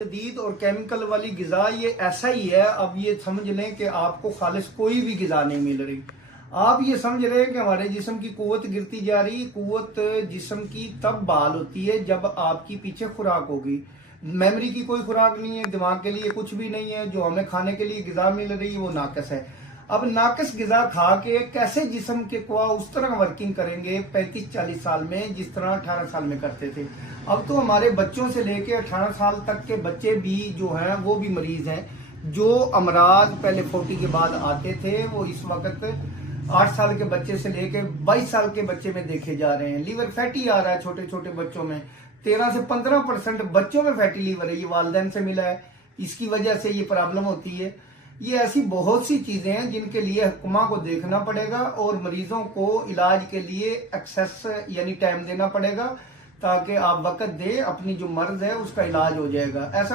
जदीद और केमिकल वाली ग़िज़ा ये ऐसा ही है। अब ये समझ लें कि आपको खालिश कोई भी ग़िज़ा नहीं मिल रही। आप ये समझ रहे हैं कि हमारे जिस्म की कुव्वत गिरती जा रही है। कुव्वत जिस्म की तब बहाल होती है जब आपकी पीछे खुराक होगी। मेमोरी की कोई खुराक नहीं है, दिमाग के लिए कुछ भी नहीं है। जो हमें खाने के लिए ग़िज़ा मिल रही है वो नाक़िस है। अब नाक़िस ग़िज़ा खा के कैसे जिस्म के कुआ उस तरह वर्किंग करेंगे 35-40 साल में जिस तरह 18 साल में करते थे। अब तो हमारे बच्चों से लेके 18 साल तक के बच्चे भी जो हैं वो भी मरीज हैं। जो अमराज पहले 40 के बाद आते थे वो इस वक्त 8 साल के बच्चे से लेके 22 साल के बच्चे में देखे जा रहे हैं। लीवर फैटी आ रहा है छोटे छोटे बच्चों में। 13 से 15% बच्चों में फैटी लीवर है। ये वालिदैन से मिला है, इसकी वजह से ये प्रॉब्लम होती है। ये ऐसी बहुत सी चीजें हैं जिनके लिए हुक्मा को देखना पड़ेगा और मरीजों को इलाज के लिए एक्सेस यानी टाइम देना पड़ेगा ताकि आप वक्त दें, अपनी जो मर्ज है उसका इलाज हो जाएगा। ऐसा